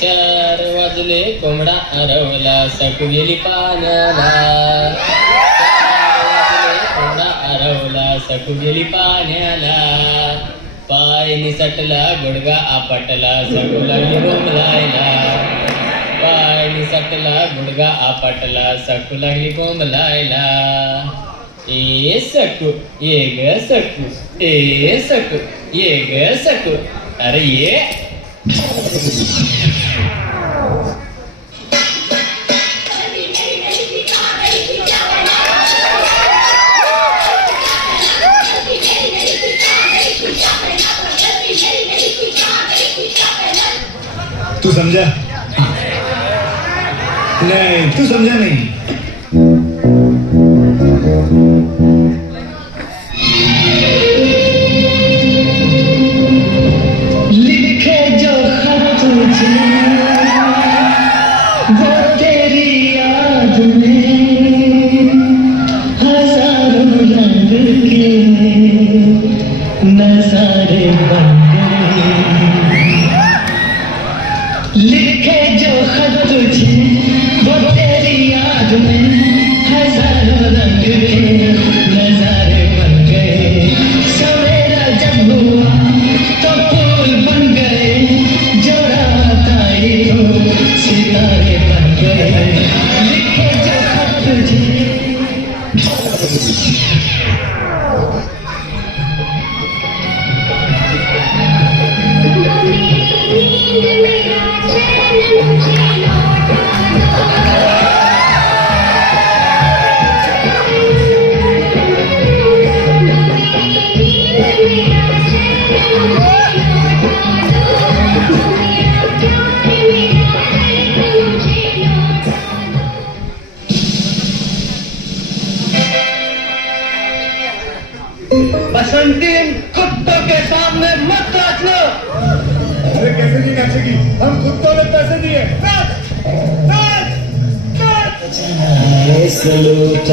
4 वाजले कोंबडा हरवला सकू गेली पाण्याला. 4 वाजले कोंबडा हरवला सकू गेली पाण्याला. पाय निसटला गुडगा आपटला सकू लागली बोंबलायला. पाय निसटला गुडगा आपटला सकू लागली बोंबलायला. ए सकू ये ग सकू, ए सकू ये ग सकू, अरे ये. तू समझा? नहीं, तू समझा नहीं. लिखे जो खत तुझे वो तेरी याद में हजारों रंग के नजारे बन गए. लिखे जो खत तुझे वो तेरी याद में हजारों रंग के नजारे बन गए. सवेरा जब हुआ तो फूल बन गए, जो रात आई तो सितारे बन गए. लिखे जो खत तुझे. बसंती कुत्तों के सामने मत नाचना. अरे कैसे नहीं नाचेगी, हम कुत्तों ने पैसे दिए. नाच नाच नाच. सलूट